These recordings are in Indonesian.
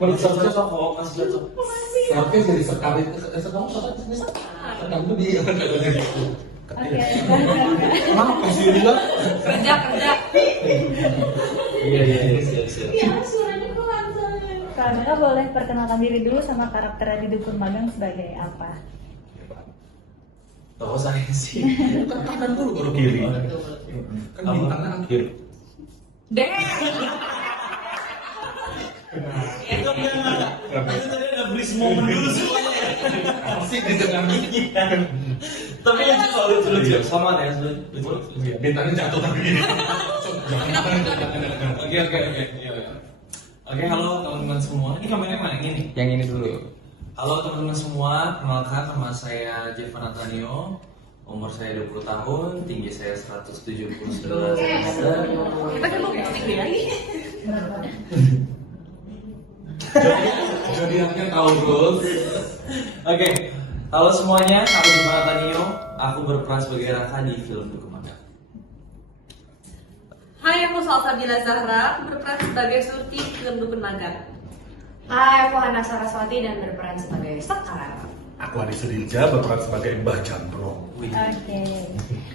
Masih cocok kok, masih cocok. Oke, jadi sekali kamu sekali itu di Oke. kenapa sih dia? Kerja. Iya, siap. Iya, suaranya pelan soalnya. Kak boleh perkenalkan diri dulu sama karakternya di Dukun Magang sebagai apa? Tahu saya sih. Kan kanan dulu baru kiri. Kan bintangnya kan kiri. Deh. Itu tadi ada bridge moment dulu semuanya. asik gitu kan. Tapi lucu. Sama ya, lucu. Bintangnya jatuh tapi gini. Jangan. Oke, halo teman-teman semua. Ini kameranya mana ini? Yang ini dulu. Halo teman-teman semua, kenalkan nama saya Jefan Antonio. Umur saya 20 tahun, tinggi saya 179 cm. Kita kan mau musik deh lagi. Jadi yang tahu terus. Oke, halo semuanya, aku Jefan Antonio. Aku berperan sebagai Raka di film Dukun Magang. Hai, aku Salsabila Zahra, aku berperan sebagai Surti film Dukun Magang. Hai, aku Hana Saraswati dan berperan sebagai Sekar. Aku Adi Sudilja berperan sebagai Mbah Jambro. Oke.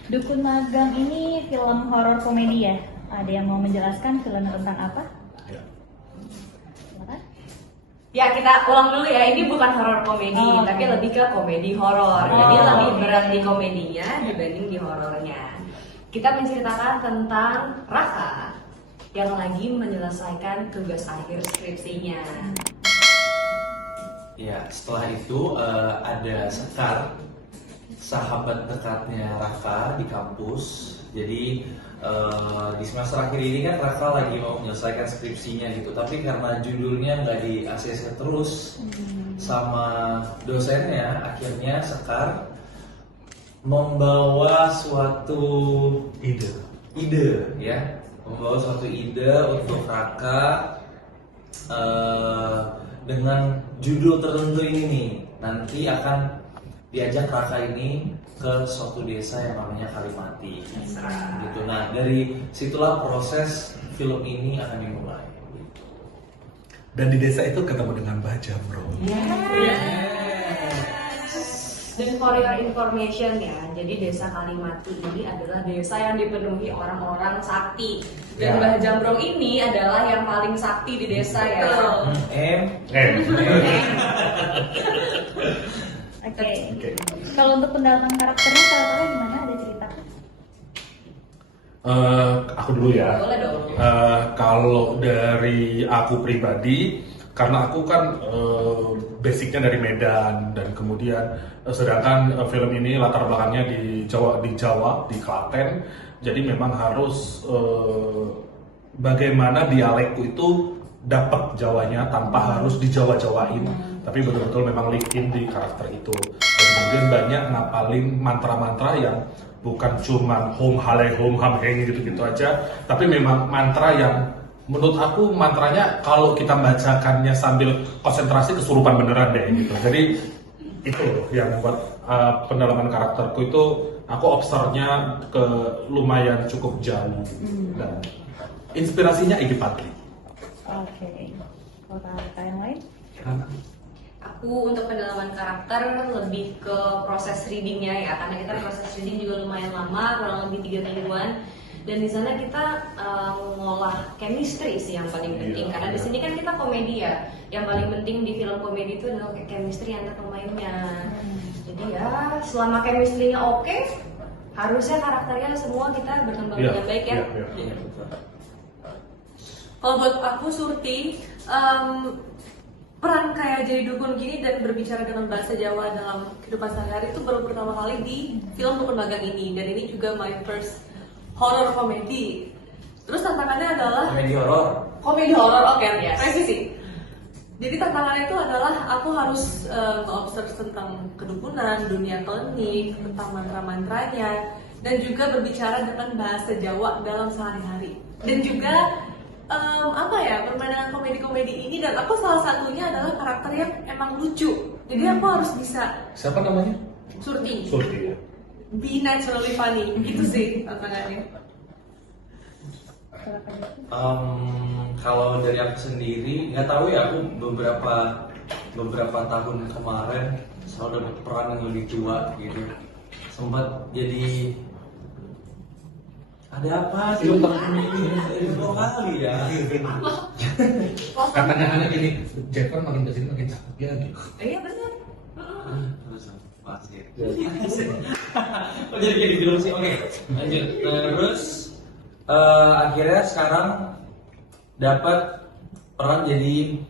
Dukun Magang ini film horor komedi ya? Ada yang mau menjelaskan filmnya tentang apa? Ya. Silakan. Ya, kita ulang dulu ya, ini bukan horor komedi, Oh, tapi oke. lebih ke komedi horor. Oh. Jadi lebih berat di komedinya dibanding di horornya. Kita menceritakan tentang Raka yang lagi menyelesaikan tugas akhir skripsinya. Ya, setelah itu ada Sekar, sahabat dekatnya Raka di kampus. Jadi di semester akhir ini kan Raka lagi mau menyelesaikan skripsinya gitu. Tapi karena judulnya nggak di ACC terus sama dosennya, akhirnya Sekar membawa suatu ide ya, membawa suatu ide untuk Raka dengan judul tertentu ini nih. Nanti akan diajak Raka ini ke suatu desa yang namanya Kalimati gitu. Nah, dari situlah proses film ini akan dimulai. Dan di desa itu ketemu dengan Mbah Jambro. Dan for your information ya, jadi desa Kalimati ini adalah desa yang dipenuhi orang-orang sakti. Dan Ya. Mbah Jambrong ini adalah yang paling sakti di desa ya. Oke. Oke. Kalau untuk pendalaman karakternya gimana? Ada cerita? Aku dulu ya. Boleh dong. Kalau dari aku pribadi, karena aku kan basicnya dari Medan dan kemudian sedangkan film ini latar belakangnya di Jawa, di Klaten. Jadi memang harus bagaimana dialekku itu dapat Jawanya tanpa harus dijawa-jawain, tapi betul-betul memang live in di karakter itu. Dan kemudian banyak ngapalin mantra-mantra yang bukan cuman hom hale hom ham heng gitu-gitu aja, tapi memang mantra yang menurut aku mantranya kalau kita bacakannya sambil konsentrasi kesurupan beneran deh gitu. Jadi itu loh yang membuat pendalaman karakterku itu aku observe-nya ke lumayan cukup jauh dan inspirasinya Iggy Padli. Oke. Kalau karakter yang lain? Aku untuk pendalaman karakter lebih ke proses readingnya ya, karena kita proses reading juga lumayan lama, kurang lebih 3 mingguan. Dan di sana kita mengolah chemistry sih yang paling penting, karena di sini kan kita komedi ya. Yang paling penting di film komedi itu adalah chemistry antar pemainnya. Jadi ya selama chemistry-nya oke, harusnya karakternya semua kita berkembang dengan baik ya. Kalau buat aku Surti, peran kayak jadi dukun gini dan berbicara dengan bahasa Jawa dalam kehidupan sehari-hari itu baru pertama kali di film Dukun Magang ini, dan ini juga my first horror comedy. Terus tantangannya adalah komedi horor, oke, Yes. presisi. Jadi tantangannya itu adalah aku harus nge-observe tentang kedukunan, dunia klinik, tentang mantra-mantranya, dan juga berbicara dengan bahasa Jawa dalam sehari-hari. Dan juga bermain dengan komedi-komedi ini, dan aku salah satunya adalah karakter yang emang lucu. Jadi aku harus bisa Siapa namanya? Surti, Surti ya. be naturally funny, gitu sih tantangannya. Kalau dari aku sendiri nggak tahu ya, aku beberapa tahun kemarin selalu dapat peran yang lebih tua gitu. Sempat jadi ada apa sih untuk ini dua kali ya. Katanya anak ini Jepang makin kesini makin cakep ya gitu. Iya benar. Terus masih. Oh jadi kayak di film sih. Oke, lanjut. Terus akhirnya sekarang dapat peran jadi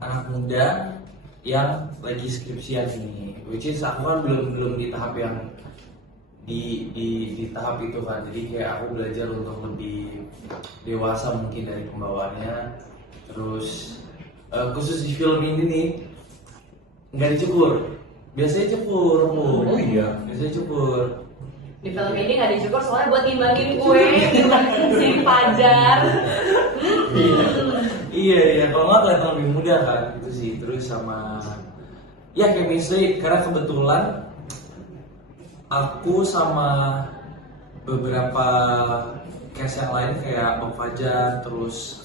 anak muda yang lagi skripsian ini, which is aku kan belum di tahap yang di tahap itu kan, jadi kayak aku belajar untuk lebih dewasa mungkin dari pembawaannya. Terus khusus di film ini nih nggak dicukur, biasanya cukur. Oh iya. Biasanya cukur. Di film ini nggak dicukur soalnya buat nimbangin kue, nimbangin si Fajar. Iya, kalau nggak kelihatan lebih muda kan, gitu sih. Terus sama ya chemistry, karena kebetulan aku sama beberapa cast yang lain kayak Bang Fajar, terus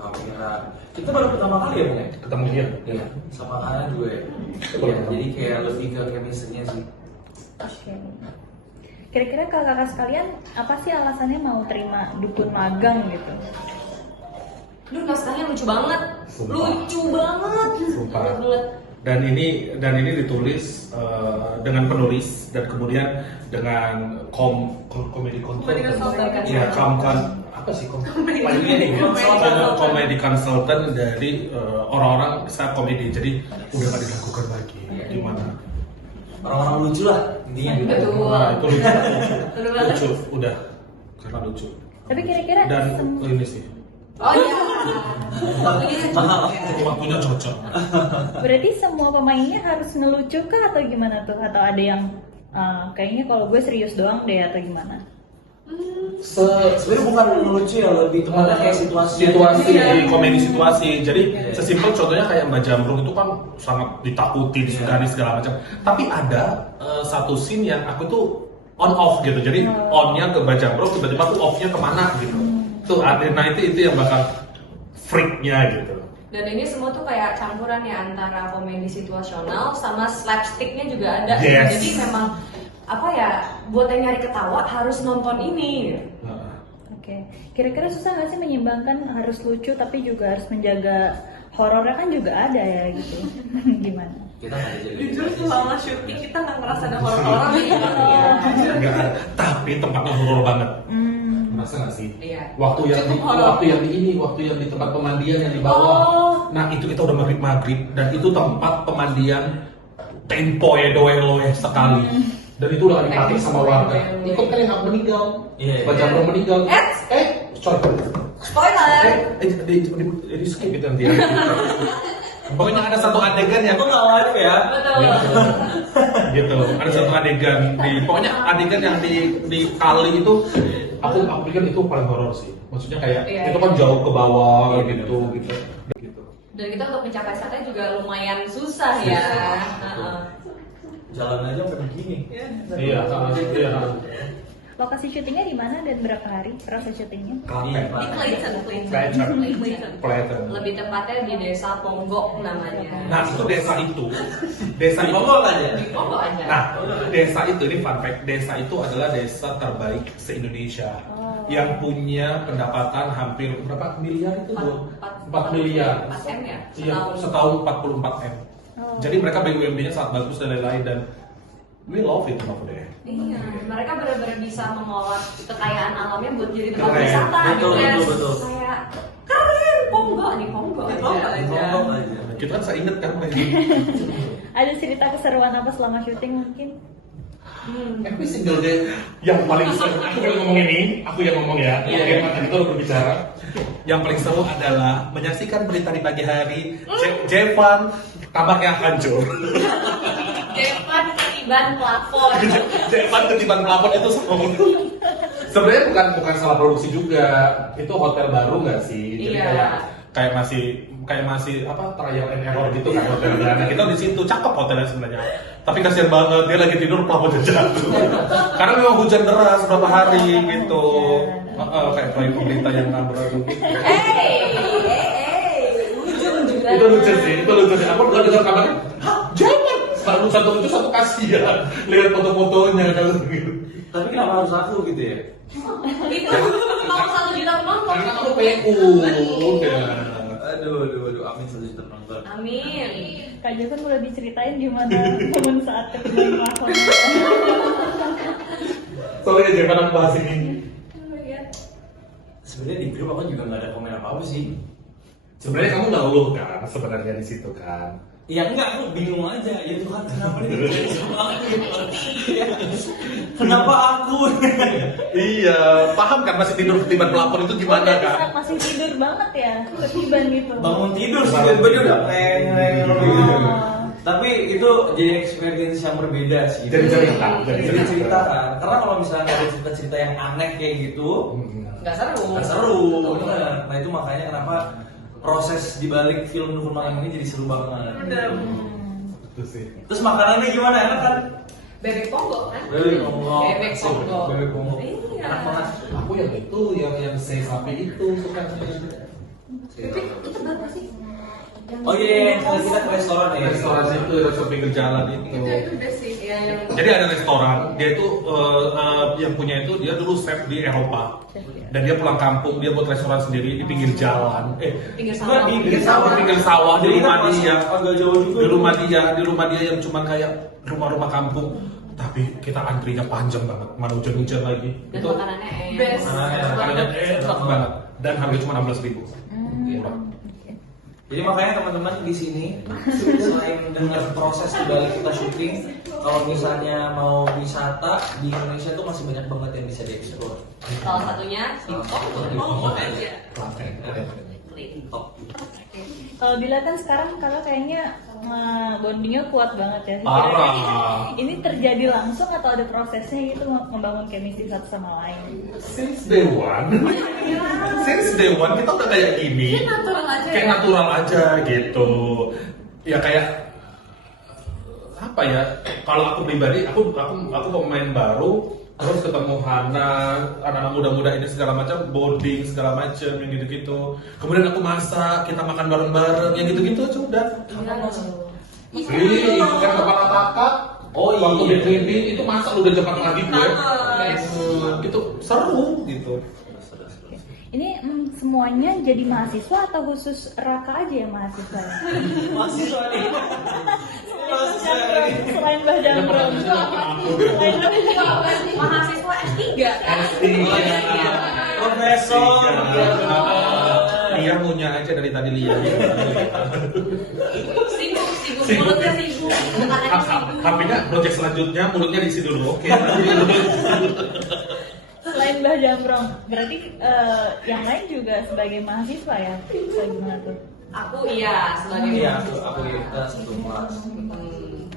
Kamira, kita baru pertama kali ya Bang ya? Ketemu dia. Iya, sama Hana juga ya. Baru Iya, ketemu. jadi kayak lebih ke chemistry-nya sih. Oke. Kira-kira kakak-kakak sekalian apa sih alasannya mau terima dukun magang gitu? Duh, naskahnya lucu banget. Sumpah. Lucu banget. Sumpah. Lucu banget. Dan ini ditulis dengan penulis dan kemudian dengan komedi konsultan. Iya, apa sih komedi konsultan dari orang-orang bisa komedi. Jadi udah nggak diragukan lagi. Gimana? Orang-orang lucu lah intinya gitu. Betul. Nah, itu Betul banget. lucu, udah karena lucu. Tapi kira-kira Dan ini sih Oh iya. waktunya cocok. berarti semua pemainnya harus ngelucu kah atau gimana tuh? Atau ada yang kayaknya kalau gue serius doang deh atau gimana? Sebenarnya bukan lucu ya, lebih tepatnya kayak situasi. Komedi situasi. Jadi sesimpel contohnya kayak Mbak Jamrung itu kan sangat ditakuti, disegani segala macam. Tapi ada satu scene yang aku tuh on off gitu. Jadi onnya ke Mbak Jamrung, tiba-tiba tuh offnya kemana gitu. Tuh nah itu yang bakal freaknya gitu. Dan ini semua tuh kayak campuran ya antara komedi situasional sama slapsticknya juga ada. Yes. Jadi memang apa ya, buat yang nyari ketawa harus nonton ini. Oke. Kira-kira susah nggak sih menyeimbangkan harus lucu tapi juga harus menjaga horornya kan juga ada ya gitu? Gimana? Kita nggak ada jadi. Jujur selama syuting kita nggak ngerasa ada horor-horor ya. Nggak ada. Tapi tempatnya horor banget. Merasa nggak sih? Iya. Waktu yang di tempat pemandian yang di bawah. Oh, Nah itu kita udah maghrib dan itu tempat pemandian tempo ya doelo sekali. Dan itu udah dipakai sama warga. Ikut kan yang meninggal. Iya. Baca Jamrung meninggal. Sorry. spoiler. Jadi skip itu nanti ya. Pokoknya ada satu adegan yang Aku nggak live ya. Betul. gitu. Ada satu adegan pokoknya adegan yang di kali itu aku pikir itu paling horor sih. Maksudnya kayak Iya, itu kan jauh ke bawah gitu. Dan kita untuk mencapai sana juga lumayan susah ya. Jalan aja sampai begini. Iya. Lokasi syutingnya di mana dan berapa hari proses syutingnya? Di Clayton. Kelihatan. Lebih tepatnya di desa Ponggok namanya. Nah itu desa itu Ngomong aja. Di Ponggok aja. Nah, desa itu ini fun fact, desa itu adalah desa terbaik se-Indonesia yang punya pendapatan hampir berapa miliar itu? 4 miliar. 4 M ya? Iya, setahun 44 M. Jadi mereka BUMD-nya sangat bagus dan lain-lain dan we love it sama deh. Iya, mereka benar-benar bisa mengolah kekayaan alamnya buat jadi tempat Keren. wisata Betul, gitu ya. betul. Kayak keren, Ponggok nih Ponggok. Ngomong aja. Kita kan saya inget kan lagi. Ada cerita keseruan apa selama syuting mungkin? Every single day. Yang paling seru, aku yang ngomong ini, aku yang ngomong ya. Oke, maka kita udah berbicara. Yang paling seru adalah menyaksikan berita di pagi hari. Jevan kamarnya hancur. Jevan ketiban plafon. Jevan ketiban plafon itu sebenarnya bukan salah produksi juga. Itu hotel baru nggak sih? Jadi Iya. kayak kayak masih apa trial and error gitu kan hotelnya. Nah, kita di situ cakep hotelnya sebenarnya. Tapi kasihan banget dia lagi tidur plafonnya jatuh. Karena memang hujan deras beberapa hari gitu. Kayak proyek pemerintah yang nabrak gitu. Itu lucu sih. Aku pernah dengar kabarnya. Hah, jangan. Satu itu satu kasihan. Lihat foto-fotonya kalau gitu. Tapi kenapa harus aku gitu ya? Itu mau 1 juta penonton. Karena kamu PU. Udah. Aduh, amin 1 juta penonton. Amin. Kak Joko boleh diceritain gimana momen saat ketemu plafon? Sorry aja karena bahas ini. Sebenarnya di grup aku juga nggak ada komen apa-apa sih. Sebenarnya kamu ngeluh kan sebenarnya di situ kan. Ya enggak, aku bingung aja. Ya Tuhan, kenapa ini terjadi sama aku? Kenapa aku? Iya, paham kan masih tidur ketiban pelapor itu gimana kan? Saat masih tidur banget ya, ketiban gitu. Bangun tidur sih, tiba-tiba dia udah pleng. Tapi itu jadi experience yang berbeda sih. Jadi cerita. Jadi cerita kan. Karena kalau misalnya ada cerita-cerita yang aneh kayak gitu, Nggak seru. nggak seru. Bener. Nah itu makanya kenapa proses dibalik film Dukun Malang ini jadi seru banget. Itu sih. Terus makanannya gimana? Enak kan? Bebek Pongo kan? Bebek Pongo. Bebek Pongo. Bebek Pongo. Iya. Enak banget. Aku yang itu, yang saya sampai itu suka. Bebek itu berapa sih? Oh iya, kita ke restoran ya. Restoran itu restoran pinggir jalan itu. Itu udah sih. Iya, yang Jadi ada restoran, dia itu yang punya itu dia dulu chef di Eropa. Dan dia pulang kampung, dia buat restoran sendiri di pinggir jalan. pinggir Enggak, sawah. di Pinggir sawah di Jadi rumah kan dia. agak jauh juga. Di rumah dia yang cuma kayak rumah-rumah kampung. Tapi kita antrinya panjang banget, mana hujan-hujan lagi. Dan Itu makanannya Best. makanannya enak banget. Dan harganya cuma 16.000. Murah. Jadi makanya teman-teman di sini selain dengan proses dibalik kita syuting, kalau misalnya mau wisata di Indonesia tuh masih banyak banget yang bisa dieksplor. Salah satunya TikTok. Oh, aja. TikTok. Kalau dilihat kan sekarang kakak kayaknya bondingnya kuat banget ya. Parah. Kira-kira ini terjadi langsung atau ada prosesnya gitu membangun chemistry satu sama lain? Since day one kita udah kayak gini. Natural aja. Kayak natural aja gitu. Ya kayak apa ya? Kalau aku pribadi, aku pemain baru, terus ketemu Hana, anak-anak muda-muda ini segala macam, bonding segala macam yang gitu-gitu. Kemudian aku masak, kita makan bareng-bareng, yang gitu-gitu aja udah. Ih, kan kepala kakak. Oh iya. Waktu di Filipina itu masak udah cepat lagi gue. Gitu seru gitu. Ini semuanya jadi mahasiswa atau khusus Raka aja yang mahasiswa? Mahasiswa nih. Selain Mbah Jamrong. Mahasiswa S3. Profesor. Dia punya aja dari tadi lihat. Sibuk. Mulutnya sibuk. Makanannya sibuk. HP-nya project selanjutnya mulutnya diisi dulu. Oke. Selain Mbah Jamrong, berarti yang lain juga sebagai mahasiswa ya? Atau gimana tuh? Aku iya sebagai Iya, mahasiswa. aku kita satu kelas.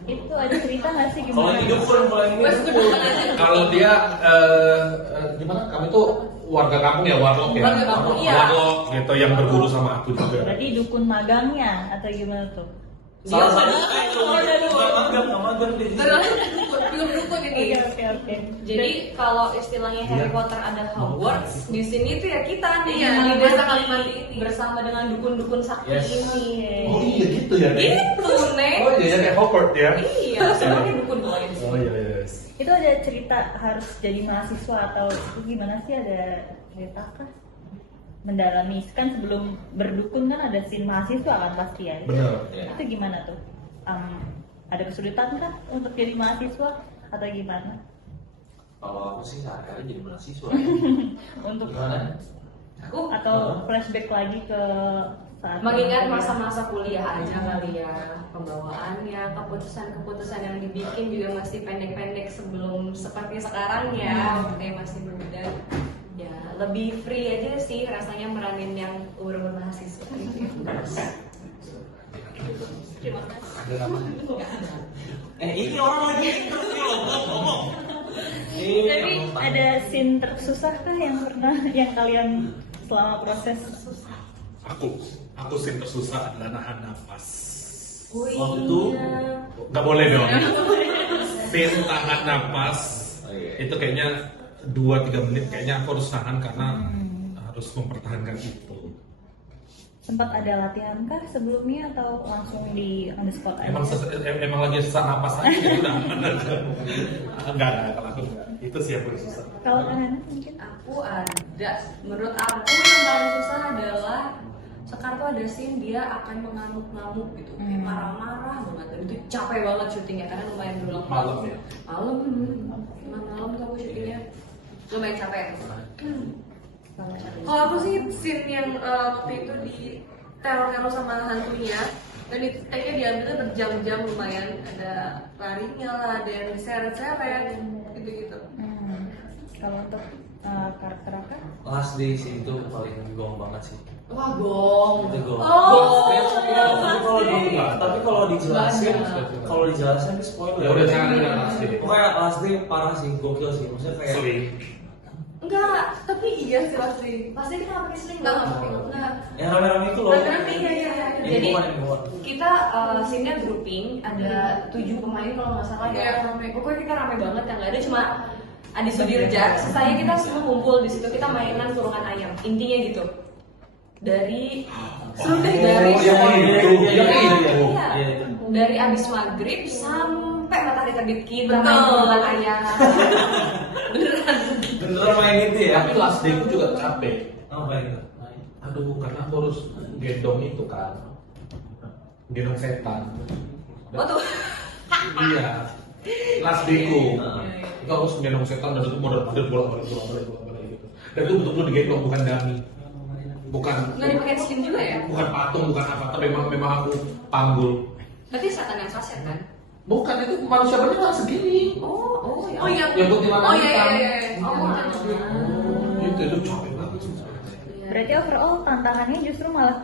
Itu ada cerita nggak sih Kalau gimana? yang hidup pun, kalau yang Gue hidup suka pun. dukun aja. Kalau dia Gimana? Kami tuh warga kampung ya, warlock ya. Warga kampung, iya. warlock gitu yang berguru sama aku juga. Berarti dukun magangnya atau gimana tuh? Salah satu Dia nggak magang di sini. belum dukun ini. Oke. Jadi kalau istilahnya Harry Potter ada Hogwarts, di sini tuh ya kita nih Iya, yang di desa desa Kalimantan ini bersama dengan dukun-dukun sakti Yes. ini. Oh iya gitu ya. Nek? Gitu, Nek. Oh iya kayak Hogwarts ya. Iya, sebenarnya dukun boys. Oh iya yes. Itu ada cerita harus jadi mahasiswa atau itu gimana sih, ada cerita kah? Mendalami kan sebelum berdukun kan ada scene mahasiswa kan pasti ya. Bener. Itu gimana tuh? Ada kesulitan kan untuk jadi mahasiswa atau gimana? Kalau aku sih sehari-hari jadi mahasiswa. Untuk Gimana? Aku atau flashback lagi ke saat mengingat kuliah? masa-masa kuliah aja kali ya, pembawaannya, keputusan-keputusan yang dibikin juga masih pendek-pendek sebelum seperti sekarang ya, kayak masih muda. Ya lebih free aja sih rasanya meranin yang umur mahasiswa gitu. Terima kasih. Ini orang lagi interview loh, ngomong. Tapi ada scene tersusah kah yang pernah yang kalian selama proses? Aku aku scene tersusah adalah nahan napas. Oh Waktu itu Nggak boleh dong. Scene tahan napas itu kayaknya 2-3 menit kayaknya aku harus nahan karena harus mempertahankan itu. Sempat ada latihan kah sebelumnya atau langsung di on the spot aja? Emang lagi sesak napas aja ya udah aman aja. Enggak, kalau aku enggak. Itu sih yang paling susah. Kalau Hana mungkin Aku ada, menurut aku yang paling susah adalah Sekar tuh ada scene dia akan mengamuk-ngamuk gitu, kayak marah-marah banget, dan itu capek banget syutingnya karena lumayan berulang Malam ya? malam kamu syutingnya lumayan capek. Kalau aku sih scene yang waktu itu di teror-teror sama hantunya, dan itu kayaknya diambilnya berjam-jam lumayan, ada larinya lah, ada yang diseret-seret gitu-gitu. Kalau untuk karakter apa? Last day sih itu paling gong banget sih. Wah gong. Itu gong. Oh, Tapi kalau dijelasin, itu spoiler. Ya udah jangan last day. Pokoknya last day parah sih, gokil sih. Maksudnya kayak Sering. enggak, tapi iya sih pasti. Pasti kita nggak pakai sling Nggak, nggak? nggak. Nggak. yang rame-rame itu loh. Rame-rame, iya. Jadi Ini gimana? kita scene-nya grouping, ada 7 pemain kalau nggak salah Iya, ya. rame. Pokoknya kita rame banget, yang nggak ada cuma Adi Sudirja. Sisanya kita semua ngumpul di situ, kita mainan kurungan ayam. Intinya gitu. Dari dari dari abis maghrib sampai matahari terbit kita main kurungan ayam. Beneran. Beneran main itu ya? Tapi last day ku juga capek. Apa itu? Aduh, karena aku harus gendong itu kan. Gendong setan. Oh tuh. Iya. Last day ku. Itu harus gendong setan dan itu model bolak-balik gitu. Dan itu betul-betul digendong, bukan dummy. Bukan Nggak dipakai sling juga ya? bukan patung, bukan apa, tapi memang aku panggul. Tapi setan yang saset kan? Bukan, itu manusia beneran segini. Oh ya. Oh iya. Yang kuntilanak Oh iya. hitam. Oh, bukan. Itu capek banget. Berarti overall tantangannya justru malah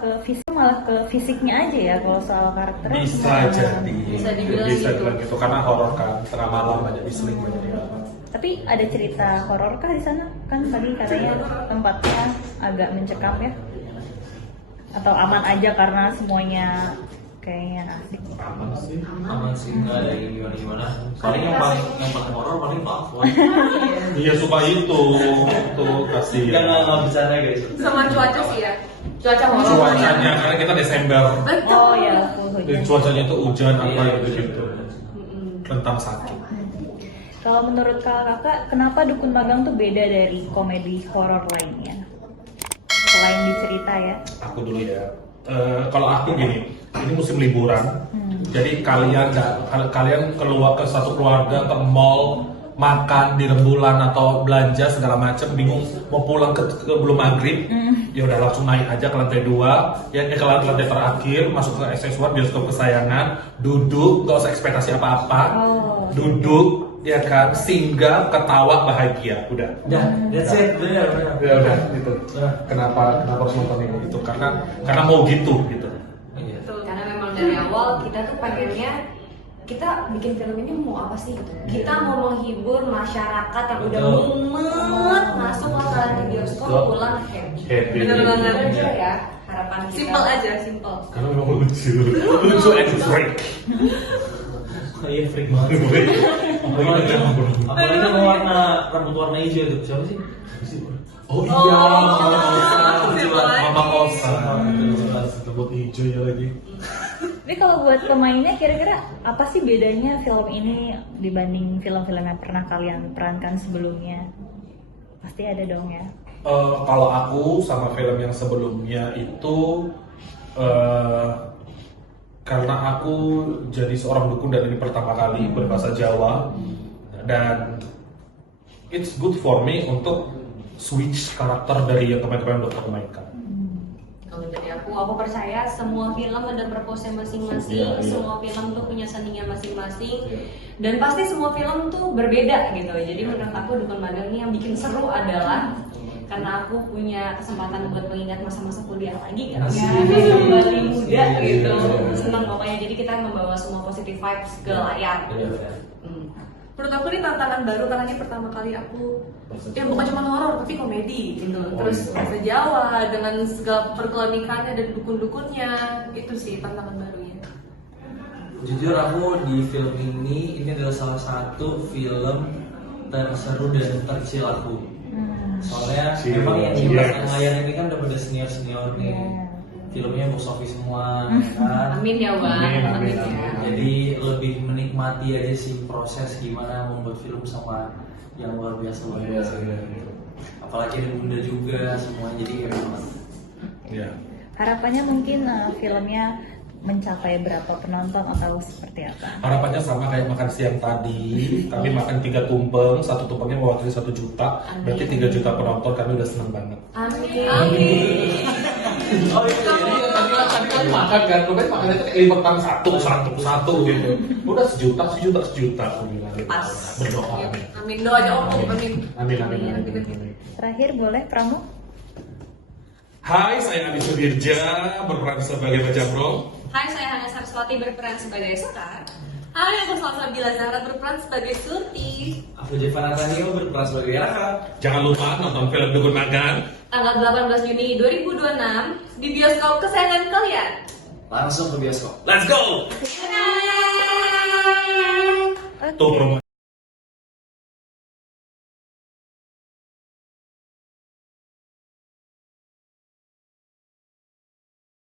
ke fisiknya aja ya kalau soal karakternya. Bisa semua- jadi. Bisa dibilang gitu. dibilang gitu karena horor kan, tengah malam aja di seling banyak di dalam. Tapi ada cerita horor kah di sana? Kan tadi katanya tempatnya agak mencekam ya? Atau aman aja karena semuanya kayaknya asik? Aman sih, nggak ada yang gimana-gimana. Paling yang paling horor paling Pavon. Iya suka itu tuh kasih. Nggak bercanda guys. Sama cuaca sih ya. Cuaca horor. Cuacanya karena kita Desember. Oh ya, full Dan hujan. cuacanya itu hujan apa Iya, gitu. Tentang sakit. Kalau menurut kakak, kenapa Dukun Magang tuh beda dari komedi horor lainnya? Selain di cerita ya. Aku dulu ya. Kalau aku gini, ini musim liburan, jadi kalian keluar ke satu keluarga ke mall, makan di rembulan atau belanja segala macam, bingung mau pulang ke belum maghrib, ya udah langsung naik aja ke lantai 2, ya ke lantai terakhir, masuk ke SS1 bioskop kesayangan, duduk, gak usah ekspektasi apa-apa, duduk, ya kan, singgah, ketawa, bahagia, udah. That's it, bener. Ya udah gitu. Kenapa harus nonton ini? Itu karena mau gitu. Karena memang dari awal kita tuh pengennya kita bikin film ini mau apa sih gitu. Kita mau menghibur masyarakat yang udah mumet masuk ke bioskop pulang happy. Bener banget. Itu aja ya harapan kita. Simple aja, simple. Karena memang lucu and freak. Iya freak banget. Apalagi sama rambut warna hijau itu siapa sih? Oh iya, Mama Kosa. Rambut hijau ya lagi. Tapi kalau buat pemainnya kira-kira apa sih bedanya film ini dibanding film-film yang pernah kalian perankan sebelumnya? Pasti ada dong ya. Kalau aku sama film yang sebelumnya itu karena aku jadi seorang dukun dan ini pertama kali berbahasa Jawa dan it's good for me untuk switch karakter dari yang kemarin-kemarin dokter mainkan. Kalau dari aku percaya semua film ada purpose masing-masing, semua film tuh punya seninya masing-masing, dan pasti semua film tuh berbeda gitu. Jadi menurut aku Dukun Magang ini yang bikin seru adalah karena aku punya kesempatan buat mengingat masa-masa kuliah lagi kan ya, kembali muda gitu, senang pokoknya. Jadi kita membawa semua positive vibes ke layar. menurut aku ini tantangan baru karena ini pertama kali aku yang bukan cuma horor tapi komedi gitu. Terus bahasa Jawa dengan segala perkelanikannya dan dukun-dukunnya, itu sih tantangan barunya. Jujur aku di film ini adalah salah satu film terseru dan terkecil aku. Soalnya memang yang di belakang layar ini kan udah pada senior-senior nih. Filmnya box office semua, kan? Amin ya Bang. Amin. Ya. Jadi lebih menikmati aja sih proses gimana membuat film sama yang luar biasa banget. Apalagi ada bunda juga semua, jadi keren banget. Ya. Harapannya mungkin filmnya mencapai berapa penonton atau seperti apa? Harapannya sama kayak makan siang tadi, kami makan 3 tumpeng, 1 tumpengnya mewakili 1 juta, berarti 3 juta penonton, kami udah seneng banget. Amin. Oh iya, tadi kan makan kan, lu kan makannya tuh kayak 5 kali satu gitu. Udah sejuta aku bilang gitu. Pas. Berdoa. Amin, doanya Om, amin. Amin. Terakhir boleh Pramu? Hai, saya Adi Sudirja, berperan sebagai Bajamro. Hai, saya Hana Saraswati berperan sebagai Sekar. Hai, aku Salsabila Zahra berperan sebagai Surti. Aku Jepang Antonio berperan sebagai Raka. Jangan lupa nonton film Dukun Magang Tanggal 18 Juni 2026 di bioskop kesayangan kalian. Langsung ke bioskop. Let's go! Oke. Tuh promo.